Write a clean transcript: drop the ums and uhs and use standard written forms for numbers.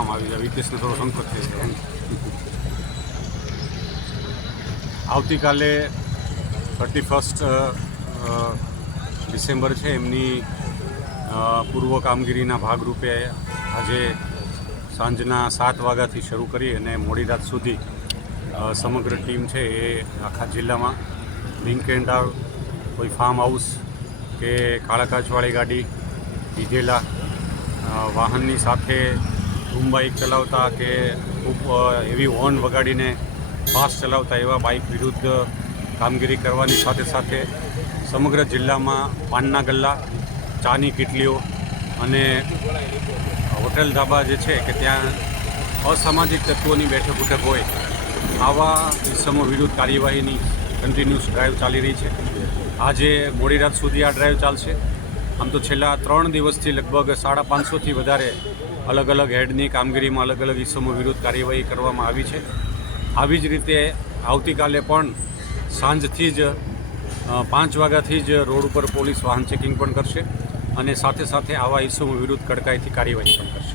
તમામ આવી જાય. વિદેશને થોડો સંકોચ થઈ છે. આવતીકાલે 31 ડિસેમ્બર છે, એમની પૂર્વ કામગીરીના ભાગરૂપે આજે સાંજના 7 વાગ્યાથી શરૂ કરી અને મોડી રાત સુધી સમગ્ર ટીમ છે એ આખા જિલ્લામાં લિંક એન્ડ આઉટ, કોઈ ફાર્મ હાઉસ કે કાળા કાચવાળી ગાડી, દીધેલા વાહનની સાથે ધૂમ બાઇક ચલાવતા કે ખૂબ એવી હોર્ન વગાડીને ફાસ્ટ ચલાવતા એવા બાઇક વિરુદ્ધ કામગીરી કરવાની સાથે સાથે સમગ્ર જિલ્લામાં પાનના ગલ્લા, ચાની કીટલીઓ અને હોટેલ ધાબા જે છે કે ત્યાં અસામાજિક તત્વોની બેઠક ઉઠક હોય આવા ઇસમો વિરુદ્ધ કાર્યવાહીની કન્ટિન્યુઅસ ડ્રાઈવ ચાલી રહી છે. આજે મોડી રાત સુધી આ ડ્રાઈવ ચાલશે. આમ તો છેલ્લા 3 દિવસથી લગભગ 550થી વધારે અલગ અલગ હેડની કામગીરીમાં અલગ અલગ ઇસમો વિરુદ્ધ કાર્યવાહી કરવામાં આવી છે. આવી જ રીતે આવતીકાલે પણ સાંજથી જ 5 વાગ્યાથી જ રોડ ઉપર પોલીસ વાહન ચેકિંગ પણ કરશે અને સાથે સાથે આવા ઇસમો વિરુદ્ધ કડકાઈથી કાર્યવાહી પણ કરશે.